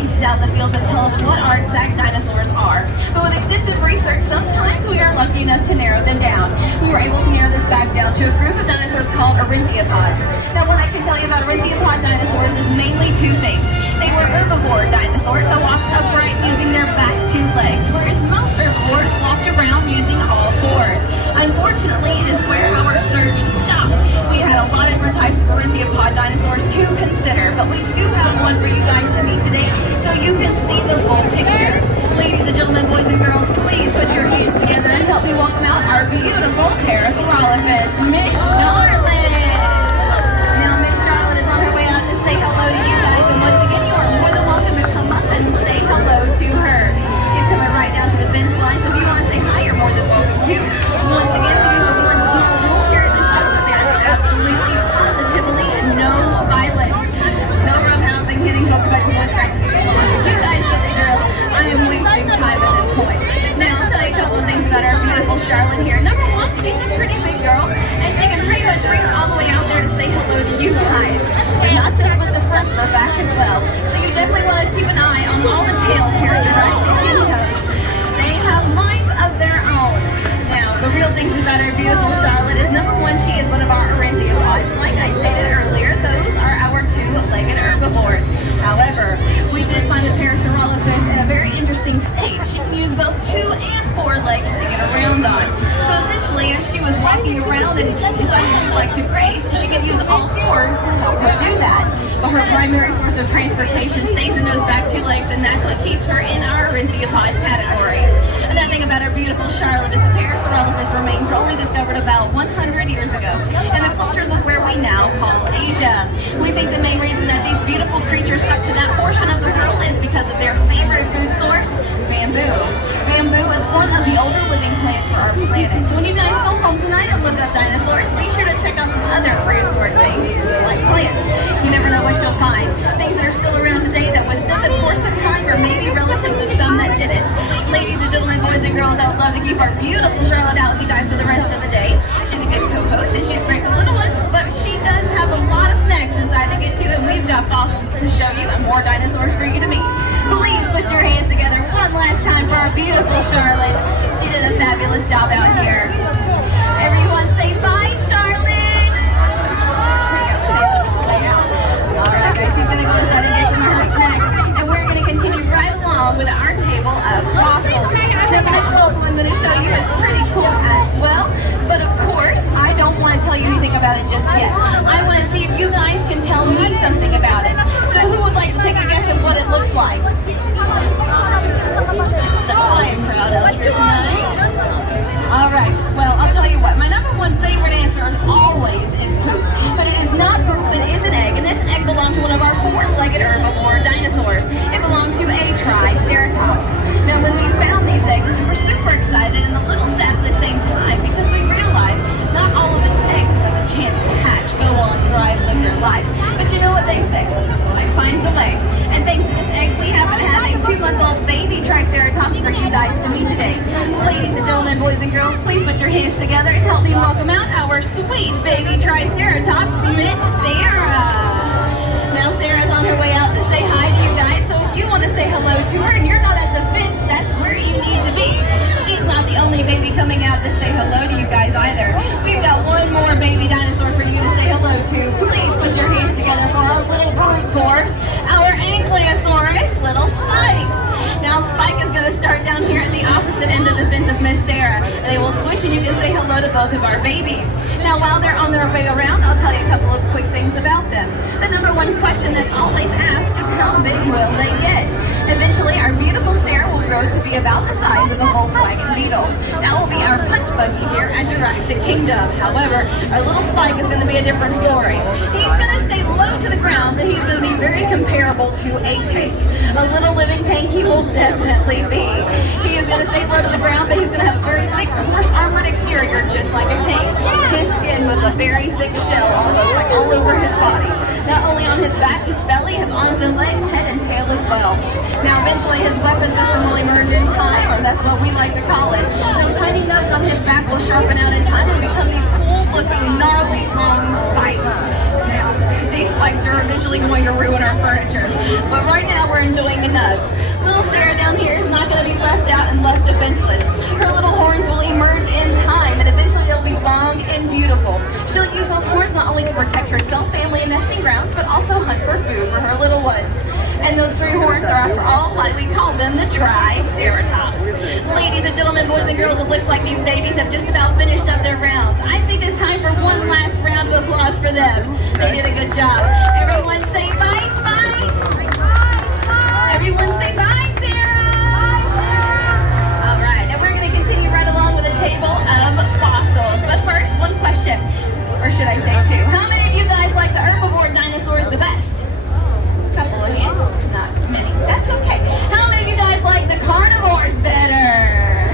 species out in the field to tell us what our exact dinosaurs are. But with extensive research, sometimes we are lucky enough to narrow them down. We were able to narrow this back down to a group of dinosaurs called Ornithopods. Now, what I can tell you about Ornithopod dinosaurs is mainly two things. They were herbivore dinosaurs that walked upright using their back two legs, whereas most herbivores walked around using all fours. Unfortunately, it is where our search stopped. We had a lot of different types of Ornithopod dinosaurs to consider, but we do have one for you guys to meet today so you can see the full picture. Ladies and gentlemen, boys and girls, please put your hands together and help me welcome out our beautiful Prehistoric, Miss Charlotte. Now, Miss Charlotte is on her way out to say hello to you guys, and once again, you are more than welcome to come up and say hello to her. She's coming right down to the fence line, so if you want to say hi, you're more than welcome to. Once again, we do have one small rule here at the show that there is absolutely, positively no violence. No roughhousing, hitting, poking, biting, no scratching. But you guys get the drill. I am wasting time at this point. Now, I'll tell you a couple of things about our beautiful Charlotte here. Number one, she's a pretty big girl, and she can pretty much reach all the way out there to say hello to you guys. Not just with the front, the back as well. So you definitely want to keep an eye on all the tails here at Jurassic Kingdom. They have minds of their own. Now, the real things about our beautiful Charlotte is, number one, she is one of our Ornithopods. Like I stated earlier, those are our two-legged herbivores. However, we did find the Prehistoric in a very interesting state. She can use both 2 and 4 legs to get around on. So essentially, as she was walking around and decided she'd like to graze, she could use all 4 to help her do that. But her primary source of transportation stays in those back 2 legs, and that's what keeps her in our Ornithopod category. Another thing about our beautiful Charlotte is the Prehistoric remains were only discovered about 100 years ago in the cultures of where we now call Asia. We think the main reason that these beautiful creatures stuck to that portion of the world is because of their favorite food source, bamboo. Bamboo is one of the older living plants for our planet. So when you guys go home tonight and look up dinosaurs, be sure to check out some other prehistoric things like plants. You never know what you'll find. Things that are still around today that withstood the course of time, or maybe relatives of some that didn't. Ladies and gentlemen, boys and girls, I would love to keep our beautiful Charlotte out with you guys for the rest of the day. She's a good co-host and she's great with little ones, but she does have a lot of snacks inside to get to, and we've got fossils to show you and more dinosaurs for you to meet. Please put your hands together one last time for our beautiful Charlotte. She did a fabulous job out here. Everyone say bye, Charlotte. Alright guys, she's going to go inside and get some of her snacks, and we're going to continue right along with our table of fossils. Now the next fossil I'm going to show you is pretty cool as well, but of course I don't want to tell you anything about it just yet. I want to see if you guys can tell me something about it. So who would like to take a guess at what it looks like? It's a quiet crowd out here tonight. Alright, well I'll tell you what, my number one favorite answer always is poop. But it is not poop, it is an egg, and this egg belonged to one of our 4-legged herbivore dinosaurs. It belonged to a Triceratops. Now when we found these eggs, we were super excited and a little sad at the same time, because we realized not all of the eggs got the chance to hatch, go on, thrive, live their lives. But you know what they say, life finds a way. And thanks to this egg, we happen to have a 2-month-old baby Triceratops for you guys to meet today. Ladies and gentlemen, boys and girls, please put your hands together and help me welcome out our sweet baby Triceratops, Miss Sarah. Now Sarah's on her way out to say hi to you guys, so if you want to say hello to her and you're not at the fence, that's where you need to be. She's not the only baby coming out to say hello to you guys either. We've got one more baby dinosaur for you to say hello to. Please put your hands together for our little brute force, our Ankylosaurus, little Spike. Now Spike is going to start down here at the opposite end of the fence of Miss Sarah, and they will switch and you can say hello to both of our babies. Now while they're on their way around, I'll tell you a couple of quick things about them. The number one question that's always asked is how big will they get? Eventually our beautiful Sarah will grow to be about the size of a Volkswagen Beetle. That will be our punch buggy here at Jurassic Kingdom. However, our little Spike is going to be a different story. He's going to stay low to the ground, but he's going to be very comparable to a tank. A little living tank he will definitely be. He is going to stay low to the ground, but he's going to have a very thick, coarse armored exterior, just like a tank. His skin was a very thick shell, almost like all over his body. Not only on his back, his belly, his arms and legs, head and tail as well. Now eventually his weapon system will emerge in time, or that's what we like to call it. Those tiny nubs on his back will sharpen out in time and become these cool looking gnarly long spikes. Now, these spikes are eventually going to ruin our furniture. But right now we're enjoying a only to protect herself, family, and nesting grounds, but also hunt for food for her little ones. And those three horns are, after all, why we call them the Triceratops. Ladies and gentlemen, boys and girls, it looks like these babies have just about finished up their rounds. I think it's time for one last round of applause for them. They did a good job. Everyone say bye, Spike. Everyone say bye, Sarah. All right, now we're going to continue right along with a table of fossils. But first, one question, or should I say two. How many of you guys like the herbivore dinosaurs the best? Couple of hands, not many. That's okay. How many of you guys like the carnivores better?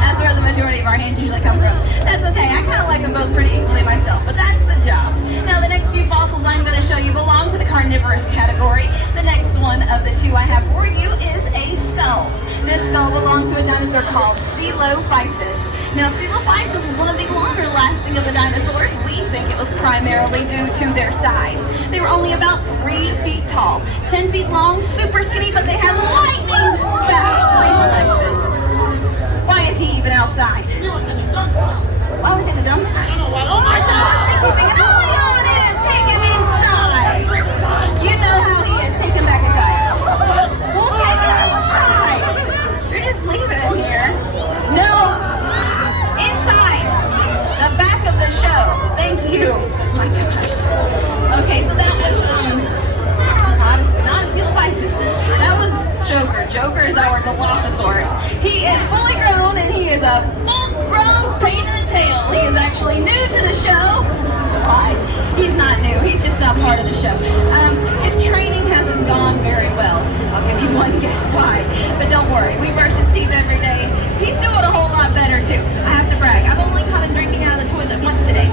That's where the majority of our hands usually come from. That's okay. I kind of like them both pretty equally myself, but that's the job. Now, the next few fossils I'm going to show you belong to the carnivorous category. The next one of the two I have for you is a skull. This skull belonged to a dinosaur called Coelophysis. Now, Coelophysis is one of the longer lasting of the dinosaurs. We think it was primarily due to their size. They were only about 3 feet tall, 10 feet long, super skinny, but they had lightning fast reflexes. Why is he even outside? Why was he in the dumpster? We're supposed to be keeping an eye on him. Take him inside. You know how he is. Take him back inside. We'll take him inside. You're just leaving him here. No. Inside. The back of the show. Thank you. Oh my gosh. Okay, so that was not a Coelophysis. That was Joker. Joker is our Dilophosaurus. He is fully grown and he is a full-grown pain in the tail. He is actually new to the show. Why? He's not new. He's just not part of the show. His training hasn't gone very well. I'll give you one guess why. But don't worry. We brush his teeth every day. He's doing a whole lot better too. I have to brag. I've only caught him drinking out of the toilet once today.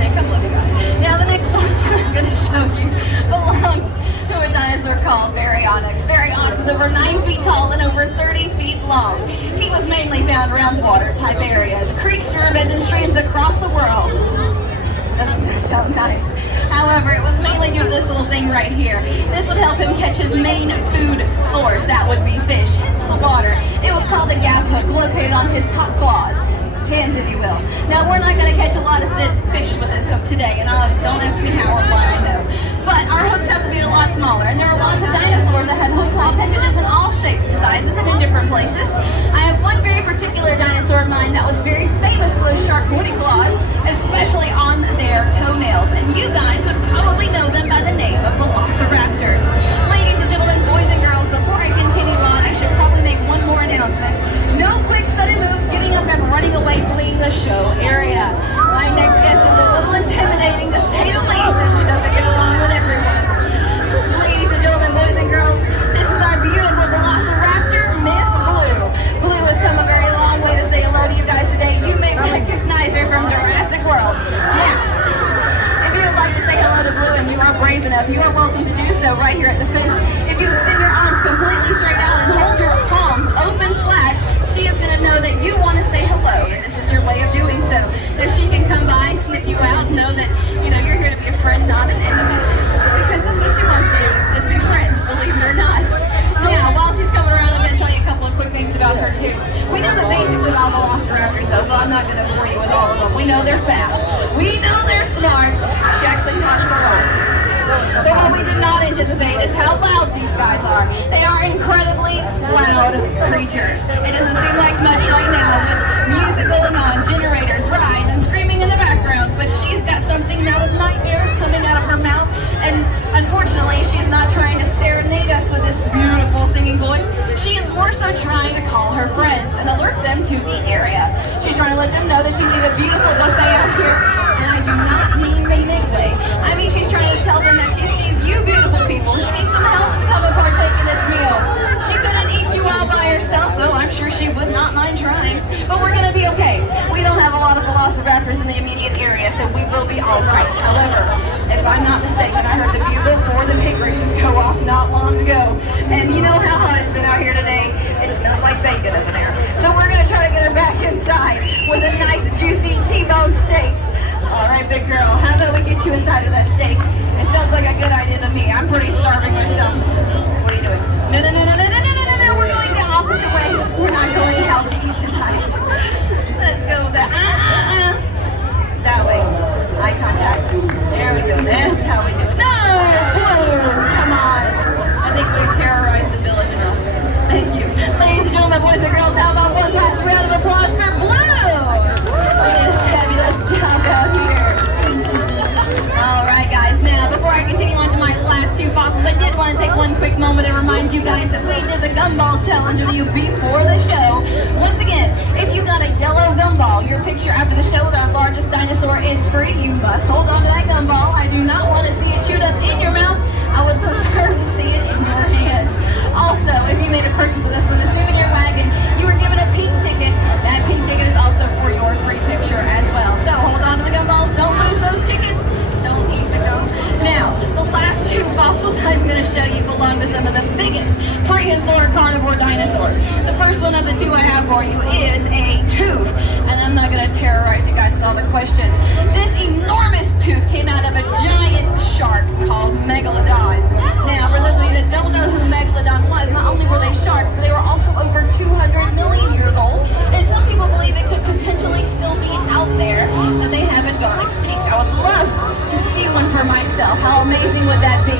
A couple of you got it. Now the next fossil I'm going to show you belongs to a dinosaur called Baryonyx. Baryonyx is over 9 feet tall and over 30 feet long. He was mainly found around water-type areas, creeks, riverbeds, and streams across the world. Doesn't that sound nice? However, it was mainly due to this little thing right here. This would help him catch his main food source, that would be fish, hence the water. It was called a gaff hook, located on his top claws. Hands, if you will. Now, we're not going to catch a lot of fish with this hook today, and don't ask me how or why I know. But our hooks have to be a lot smaller, and there are lots of dinosaurs that had hook claw appendages in all shapes and sizes and in different places. I have one very particular dinosaur in mind that was very famous for those sharp pointy claws, especially on their toenails, and you guys would probably know them by the name of velociraptors. Ladies and gentlemen, boys and girls, before I continue on, I should probably make one more announcement. No quick sudden moves, getting up and running away, fleeing the show area. My next guest is a little intimidating to say the least, and she doesn't get along with everyone. Ladies and gentlemen, boys and girls, this is our beautiful velociraptor, Miss Blue. Blue has come a very long way to say hello to you guys today. You may recognize her from Jurassic World. Now, if you would like to say hello to Blue and you are brave enough, you are welcome to do so right here at the fence. If you extend your arms completely straight out and hold your palms open flat, she is going to know that you want to say hello, and this is your way of doing so. That she can come by, sniff you out, and know that, you're here to be a friend, not an enemy. Because that's what she wants to do, is just be friends, believe it or not. Now, while she's coming around, I'm going to tell you a couple of quick things about her, too. We know the basics about velociraptors, though, so I'm not going to bore you with all of them. We know they're fast. We know they're smart. She actually taught us a lot. But what we did not anticipate is how loud these guys are. They are incredibly loud creatures. It doesn't seem like much right now with music going on, generators, rides, and screaming in the backgrounds, but she's got something now with nightmares coming out of her mouth, and unfortunately she's not trying to serenade us with this beautiful singing voice. She is more so trying to call her friends and alert them to the area. She's trying to let them know that she's seen a beautiful buffet out here, and I do not mean the big way. I mean she's trying to tell them that she sees you beautiful people. She needs some help to come and partake in this meal. She couldn't eat you all by herself, though I'm sure she would not mind trying. But we're going to be okay. We don't have a lot of velociraptors in the immediate area, so we will be all right. However, if I'm not mistaken, I heard the bugle for the pig races go off not long ago. And you know how hot it's been out here today. It smells like bacon over there. So we're going to try to get her back inside with a nice, juicy T-bone steak. All right, big girl, how about we get you a side of that steak? It sounds like a good idea to me. I'm pretty starving myself. What are you doing? No. We're going the opposite way. We're not going out to eat tonight. Let's go with that. gumball. Your picture after the show with our largest dinosaur is free. You must hold on to that gumball. I do not want to see it chewed up in your mouth. I would prefer to see it in your hand. Also, if you made a purchase with us from the souvenir wagon, you were given a pink ticket. That pink ticket is also for your free picture as well. So hold on to the gumballs. Don't lose those tickets. Don't eat the gum. Now, the last two fossils I'm going to show you belong to some of the biggest prehistoric carnivore dinosaurs. The first one of the two I have for you is a tooth. And I'm not going to terrorize you guys with all the questions. This enormous tooth came out of a giant shark called Megalodon. Now, for those of you that don't know who Megalodon was, not only were they sharks, but they were also over 200 million years old. And some people believe it could potentially still be out there, but they haven't gone extinct. I would love to see one for myself. How amazing would that be?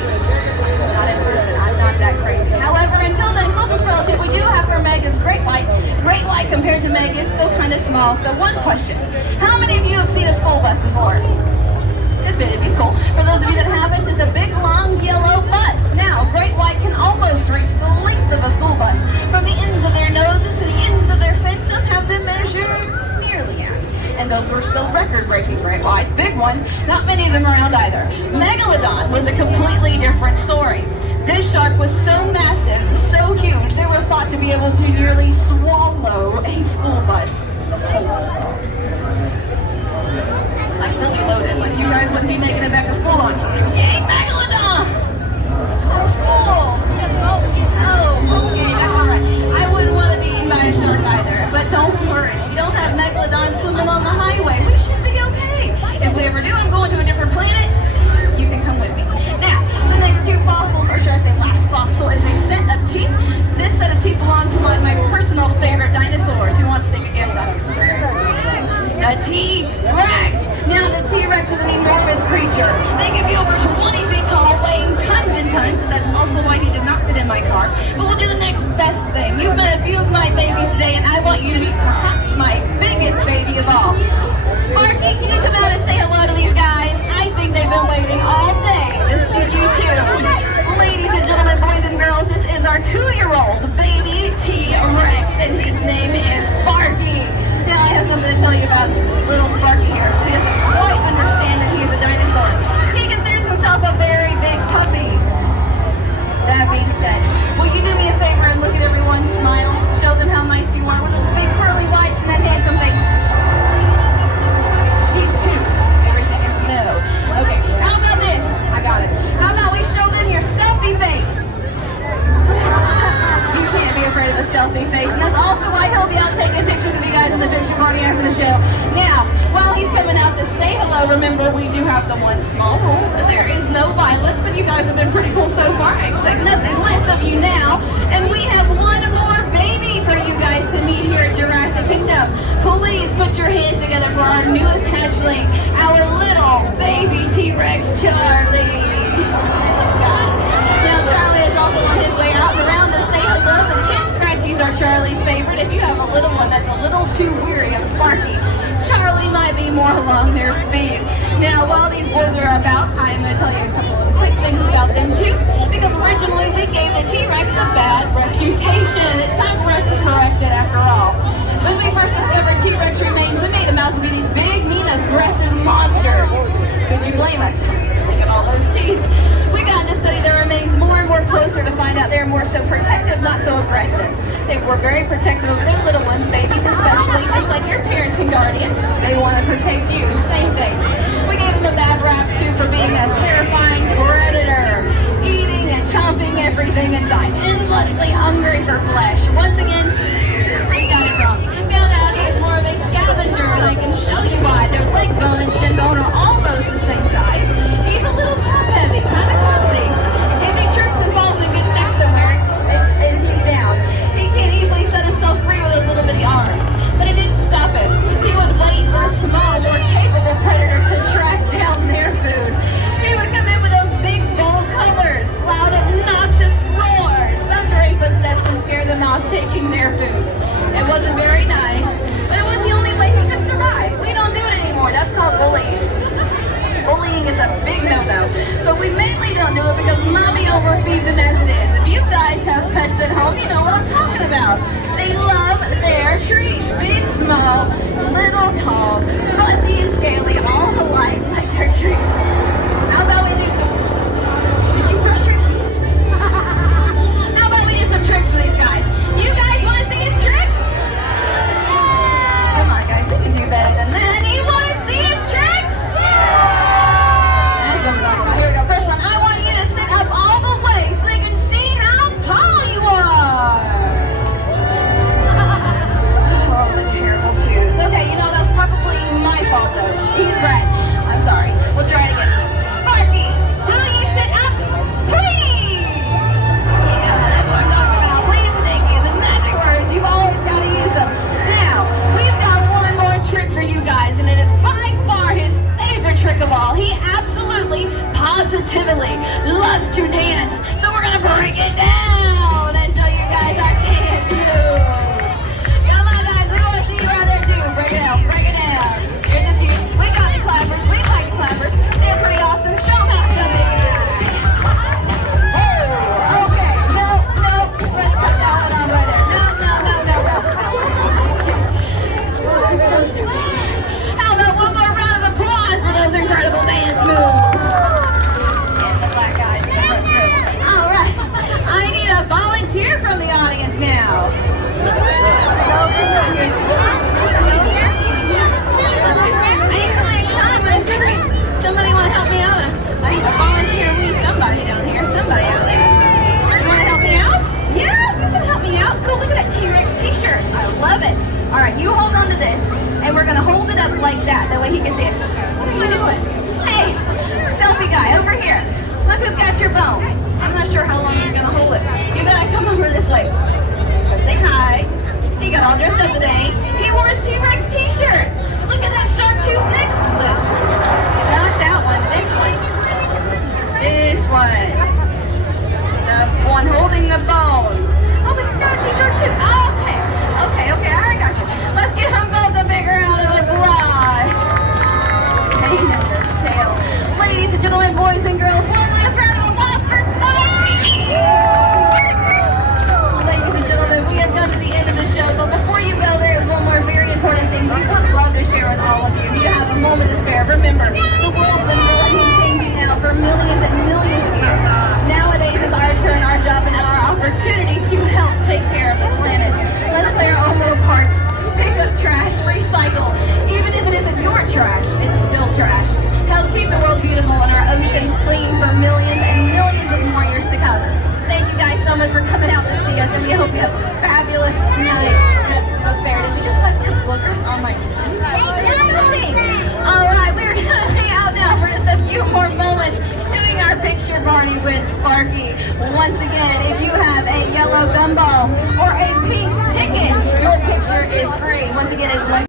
Not in person. I'm not that crazy. However, until then, closest relative we do have for Meg is great white. Great white compared to Meg is still kind of small. So one question. How many of you have seen a school bus before? Good bit of you, cool. For those of you that haven't, it's a big, long, yellow bus. Now, great white can almost reach the length of a school bus. From the ends of their noses to the ends of their fins, some have been measured nearly at. And those were still record-breaking great whites, big ones. Not many of them around either. Megalodon was a completely different story. This shark was so massive, so huge, they were thought to be able to nearly swallow a school bus. Like fully loaded, like you guys wouldn't be making it back to school on time. Yay, Megalodon! That was cool. Oh, okay, that's alright. I wouldn't want to be eaten by a shark either, but don't worry. We don't have Megalodon swimming on the highway. We should be okay. If we ever do, I'm going to a different planet. You can come with me. Now, the next two fossils, or should I say last fossil, is a set of teeth. This set of teeth belong to one of my personal favorite dinosaurs. Who wants to take a guess at it? The T-Rex. Now, the T-Rex is an enormous creature. They can be over 20 feet tall, weighing tons and tons. That's also why he did not fit in my car. But we'll do the next best thing. You've met a few of my babies today, and I want you to meet perhaps my biggest baby of all. Sparky, can you come out and say hello to these guys? I think they've been waiting all day to see you too. Ladies and gentlemen, boys and girls, this is our 2-year-old baby T-Rex, and his name is Sparky. Now, I have something to tell you about little Sparky here. He doesn't quite understand that he is a dinosaur. He considers himself a very big puppy. That being said, will you do me a favor and look at everyone, smile, show them how nice you are with those big pearly lights and that handsome face? He's 2. Everything is no. Okay, how about this? I got it. How about we show them your selfie face? You can't be afraid of the selfie face, and that's also why he'll be out taking pictures of you guys in the picture party after the show. Now, while he's coming out to say hello, remember we do have the one small rule that there is no violence, but you guys have been pretty cool so far. I expect nothing less of you now, and we have one more baby for you guys to meet here at Jurassic Kingdom. Please put your hands together for our newest hatchling, our little baby T-Rex, Charlie. Now, Charlie is also on his way out and around to say hello. The chin scratchies are Charlie's favorite. If you have a little one that's a little too weary of Sparky, Charlie might be more along their speed. Now, while these boys are about, I am going to tell you a couple of quick things about them too, because originally we gave the T-Rex a bad reputation. It's time for us to correct it after all. When we first discovered T-Rex remains, we made them out to be these big, mean, aggressive monsters. Could you blame us? Look at all those teeth. We got to study their remains more and more closer to find out they're more so protective, not so aggressive. They were very protective over their little ones, babies especially, just like your parents and guardians. They want to protect you, same thing. We gave them a bad rap too for being a terrifying predator, eating and chomping everything inside, endlessly hungry for flesh. Once again, we got it wrong. Found out he is more of a scavenger, and I can show you why. Their leg bone and shin bone are almost the same size. He's a little top heavy, kind of clumsy. If he trips and falls and gets stuck somewhere, and he's down, he can't easily set himself free with those little bitty arms. But it didn't stop him. He would wait for a small, more capable predator to track down their food. He would come in with those big, bold colors, loud, obnoxious roars, thundering footsteps, and scare them off taking their food. It wasn't very nice, but it was the only way he could survive. We don't do it anymore. That's called bullying. Bullying is a big no-no, but we mainly don't do it because mommy overfeeds them as it is. If you guys have pets at home, you know what I'm talking about. They love their treats, big, small, little. hi. He got all dressed up today. He wore his T-Rex t-shirt. Look at that shark tooth necklace. Not that one, this one. This one. The one holding the bone. Oh, but he's got a t-shirt too. Oh, okay, I got you. Let's give them both a big round of applause. Pain in the tail. Ladies and gentlemen, boys and girls, one last round of applause for Sparky. Ladies and gentlemen, we have come to the end of the show, but before you go, there is one more very important thing we would love to share with all of you. You have a moment to spare. Remember, the world's been growing and changing now for millions and millions of years. Nowadays is our turn, our job, and our opportunity to help take care of the planet. Let's play our own little parts. Pick up trash, recycle. Even if it isn't your trash, it's still trash. Help keep the world beautiful and our oceans clean for millions and millions of more years to come. Thank you guys so much for coming out to see us, and we hope you have a fabulous night at the fair. Did you just wipe your boogers on my sleeve? Alright, we're gonna hang out now for just a few more moments doing our picture party with Sparky. Once again, if you have a yellow gumball or a pink ticket, your picture is free. Once again, it's one